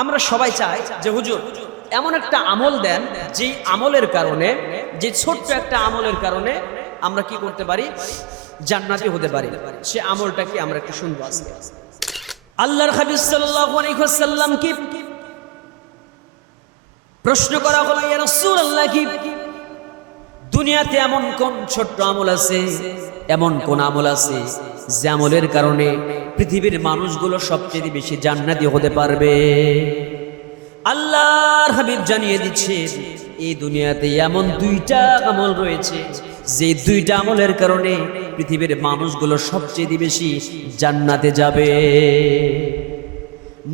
আমরা সবাই চাই যে হুজুর, এমন একটা আমল দেন যে আমলের কারণে, যে ছোট্ট একটা আমলের কারণে আমরা কি করতে পারি? জান্নাতি হতে পারি। সে আমলটা কি আমরা একটু শুনব আল্লাহর আলাইহি ওয়াসাল্লাম কি? প্রশ্ন করা হলো, ইয়া রাসূলুল্লাহ, কি দুনিয়াতে এমন কোন ছোট্ট আমল আছে, এমন কোন আমল আছে যে আমলের কারণে পৃথিবীর মানুষগুলো সবচেয়ে বেশি জান্নাতি হতে পারবে? আল্লাহর হাবিব জানিয়ে দিচ্ছে এই দুনিয়াতে এমন দুইটা আমল রয়েছে যে দুইটা আমলের কারণে পৃথিবীর মানুষগুলো সবচেয়ে বেশি জান্নাতে যাবে।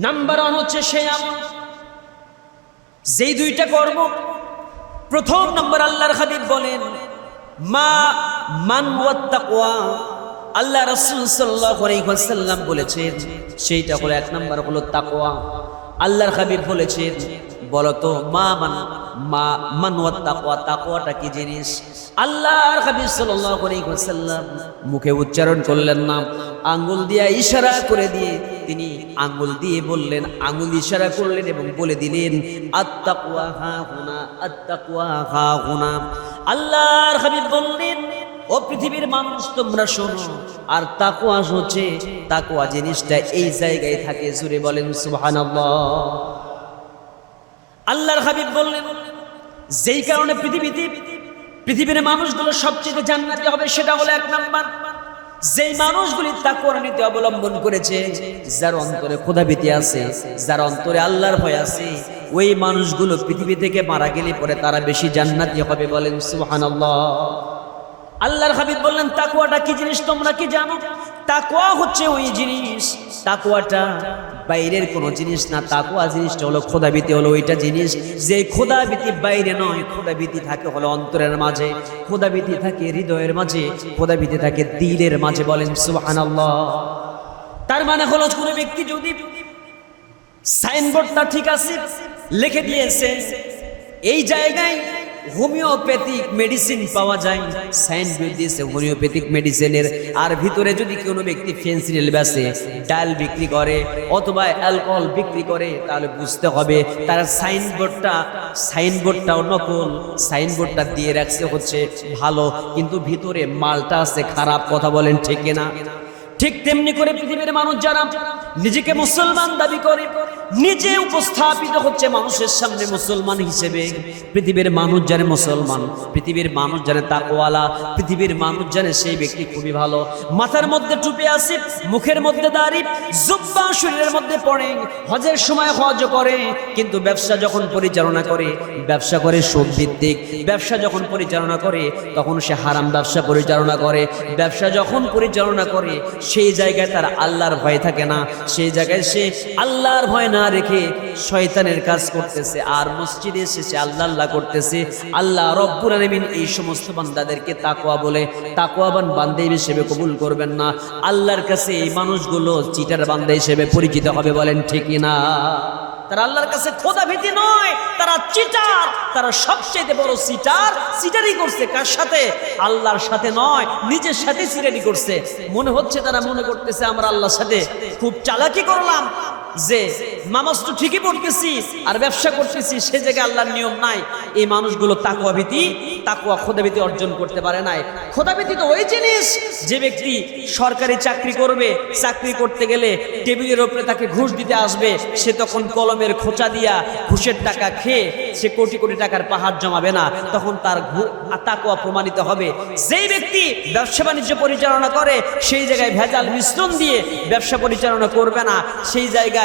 নাম্বার ওয়ান হচ্ছে সেই আমল। যেই দুইটা কর্ম প্রথম নম্বর আল্লাহর হাবিব বলেন, মা মান ওয়াত্তাকওয়া আল্লাহ রসুল সাল্লাহ বলেছেন, সেইটা হলো এক নম্বর হলো তাকওয়া। আল্লাহর হাবিব বলেছেন বলো তো মা মান মা, মান ওয়াত্তাকওয়া তাকওয়াটা কি জিনিস? আল্লাহর হাবিব সাল্লাল্লাহু আলাইহি মুখে উচ্চারণ করলেন না, আঙ্গুল দিয়ে ইশারা করে দিয়ে তিনি আঙ্গুল দিয়ে বললেন, আঙ্গুল ইশারা করলেন এবং বলে দিলেন আত্তাকুয়া হা হুনা আত্তাকুয়া হা হুনা। আল্লাহর হাবিব বললেন ও পৃথিবীর মানুষ, তোমরা শোনো। আর তাকুয়া হচ্ছে তাকুয়া জিনিসটা এই জায়গায় থাকে, জুড়ে বলেন সুবহানাল্লাহ। আল্লাহর হাবিব বললেন, যেই কারণে পৃথিবীতে পৃথিবীর মানুষগুলো সবচেয়ে জান্নাতি হবে, সেটা হলো এক নাম্বার, যেই মানুষগুলি তাকুয়ার নীতি অবলম্বন করেছে, যার অন্তরে খোদাভীতি আছে, যার অন্তরে আল্লাহর ভয় আছে, ওই মানুষগুলো পৃথিবী থেকে মারা গেলে পরে তারা বেশি জান্নাতি হবে বলেন সুবহানাল্লাহ। আল্লাহর হাবিব বললেন তাকুয়াটা কি জিনিস তোমরা কি জানো? তাকুয়া হচ্ছে ওই জিনিস। তাকুয়াটা বাইরের কোনো জিনিস না তাকুয়া জিনিসটা হলো খোদা খোদাবিতি, হলো ওইটা জিনিস। যে খোদাবিতি বাইরে নয়, খোদাবিতি থাকে হলো অন্তরের মাঝে। খোদাবিতি থাকে হৃদয়ের মাঝে খোদা খোদাবিতি থাকে দিলের মাঝে বলেন সুবহানাল্লাহ। তার মানে হলো কোনো ব্যক্তি যদি সাইনবোর্ডটা ঠিক আছে, লিখে দিয়েছে, এই জায়গায় হোমিওপ্যাথিক মেডিসিন পাওয়া যায়। সাইনবোর্ড দিয়েছে হোমিওপ্যাথিক মেডিসিনের আর ভিতরে যদি কোনো ব্যক্তি ফেন্সিডিল বেচে ডাল বিক্রি করে অথবা অ্যালকোহল বিক্রি করে, তাহলে বুঝতে হবে তার সাইনবোর্ডটা সাইনবোর্ডটাও নকল। সাইনবোর্ডটা দিয়ে রাখছে হচ্ছে ভালো। কিন্তু ভিতরে মালটা আছে খারাপ, কথা বলেন ঠিক না ঠিক তেমনি করে পৃথিবীর মানুষ যারা নিজেকে মুসলমান দাবি করে নিজে উপস্থাপিত হচ্ছে মানুষের সামনে মুসলমান হিসেবে। পৃথিবীর মানুষ জানে মুসলমান, পৃথিবীর মানুষ জানে তাকওয়ালা, পৃথিবীর মানুষ জানে সেই ব্যক্তি খুবই ভালো। মাথার মধ্যে টুপি আছে, মুখের মধ্যে দাড়ি, জুব্বা শরীরের মধ্যে পড়ে, হজের সময় হজ করে, কিন্তু ব্যবসা যখন পরিচালনা করে, ব্যবসা করে সুদ ভিত্তিক ব্যবসা যখন পরিচালনা করে, তখন সে হারাম ব্যবসা পরিচালনা করে। ব্যবসা যখন পরিচালনা করে, সেই জায়গায় তার আল্লাহর ভয় থাকে না। সেই জায়গায় সে আল্লাহর ভয় না রেখে শয়তানের কাজ করতেছে, আর মসজিদে এসেছে, আল্লাহ আল্লাহ করতেছে। আল্লাহ রব্বুর আলমিন এই সমস্ত বান্দাদেরকে তাকোয়া বলে তাকোয়াবান বান্দে হিসেবে কবুল করবেন না। আল্লাহর কাছে এই মানুষগুলো চিটার বান্দা হিসেবে পরিচিত হবে বলেন ঠিকই না? তারা আল্লাহর কাছে খোদা ভীতি নয়, তারা চিটার, তারা সবচেয়ে বড় চিটার। চিটারি করছে কার সাথে? আল্লাহর সাথে নয়, নিজের সাথে চিটারি করছে। মনে হচ্ছে তারা মনে করতেছে, আমরা আল্লাহর সাথে খুব চালাকি করলাম। যে নামাজ তো ঠিকই পড়তেছি, আর ব্যবসা করতেছি, সে জায়গায় আল্লাহর নিয়ম নাই। এই মানুষগুলো তাকুয়া ভীতি তাকুয়া খোদাভীতি অর্জন করতে পারে নাই। খোদাভীতি তো ওই জিনিস, যে ব্যক্তি সরকারি চাকরি করবে, চাকরি করতে গেলে টেবিলের ওপরে তাকে ঘুষ দিতে আসবে, সে তখন কলমের খোঁচা দিয়া ঘুষের টাকা খেয়ে সে কোটি কোটি টাকার পাহাড় জমাবে না। তখন তার তাকুয়া প্রমাণিত হবে। যেই ব্যক্তি ব্যবসা বাণিজ্য পরিচালনা করে, সেই জায়গায় ভেজাল মিশ্রণ দিয়ে ব্যবসা পরিচালনা করবে না। সেই জায়গায়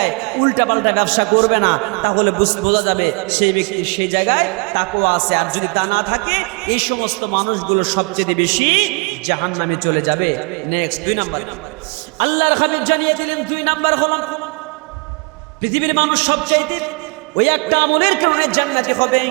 উল্টাপাল্টা ব্যবসা করবে না, তাহলে বোঝা যাবে সেই ব্যক্তি সেই জায়গায় তাকেও আছে। আর যদি তা না থাকে, এই সমস্ত মানুষগুলো সবচেয়ে বেশি জাহান নামে চলে যাবে। নেক্সট দুই নাম্বার। আল্লাহর হাবিব জানিয়ে দিলেন, দুই নাম্বার হলাম। পৃথিবীর মানুষ সবচাইতে ওই একটা আমলের কারণে জান্নাতি হবে।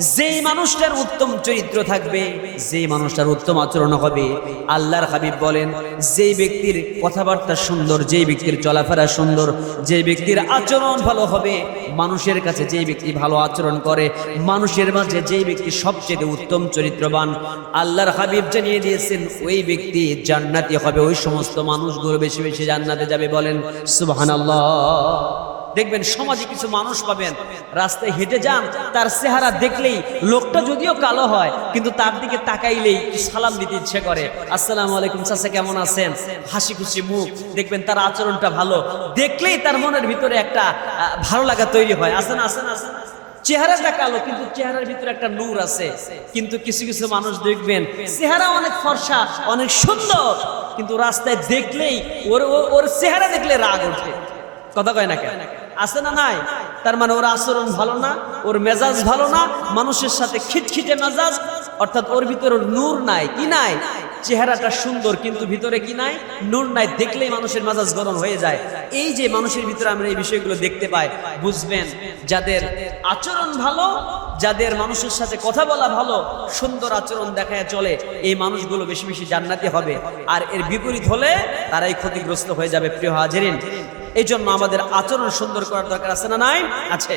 যেই মানুষটার উত্তম চরিত্র থাকবে, যেই মানুষটার উত্তম আচরণ হবে, আল্লাহর হাবিব বলেন, যেই ব্যক্তির কথাবার্তা সুন্দর, যেই ব্যক্তির চলাফেরা সুন্দর যে ব্যক্তির আচরণ ভালো হবে, মানুষের কাছে যেই ব্যক্তি ভালো আচরণ করে, মানুষের মাঝে যেই ব্যক্তি সবচেয়ে উত্তম চরিত্রবান, আল্লাহর হাবিব জানিয়ে দিয়েছেন, ওই ব্যক্তি জান্নাতি হবে, ওই সমস্ত মানুষগুলো বেশি বেশি জান্নাতে যাবে বলেন, সুবহানাল্লাহ। দেখবেন সমাজে কিছু মানুষ পাবেন, রাস্তায় হেঁটে যান, তার চেহারা দেখলেই লোকটা যদিও কালো হয়, কিন্তু তার দিকে তাকাইলেই সালাম দিতে ইচ্ছে করে। আসসালামু আলাইকুম চাচা, কেমন আছেন? হাসি খুশি মুখ, দেখবেন তার আচরণটা ভালো। দেখলেই তার মনের ভিতরে একটা ভালো লাগা তৈরি হয়। আসেন আসেন আসেন চেহারাটা কালো, কিন্তু চেহারার ভিতরে একটা নূর আছে। কিন্তু কিছু কিছু মানুষ দেখবেন, চেহারা অনেক ফর্সা, অনেক সুন্দর, কিন্তু রাস্তায় দেখলেই ওর, ওর- চেহারা দেখলে রাগ ওঠে। কথা কয় না কেন? আছে না নাই? তার মানে ওর আচরণ ভালো না, ওর মেজাজ ভালো না, মানুষের সাথে খিটখিটে মেজাজ, অর্থাৎ ওর ভিতরে নূর নাই। কি নাই? চেহারাটা সুন্দর, কিন্তু ভিতরে কি নাই? নূর নাই, দেখলেই মানুষের মেজাজ গরম হয়ে যায়। এই যে মানুষের ভিতরে আমরা এই বিষয়গুলো দেখতে পাই, বুঝবেন, যাদের আচরণ ভালো, যাদের মানুষের সাথে কথা বলা ভালো, সুন্দর আচরণ দেখায় চলে, এই মানুষগুলো বেশি বেশি জান্নাতি হবে। আর এর বিপরীত হলে তারাই ক্ষতিগ্রস্ত হয়ে যাবে, প্রিয় হাজিরিন। এই জন্য আমাদের আচরণ সুন্দর করার দরকার আছে না নাই? আছে।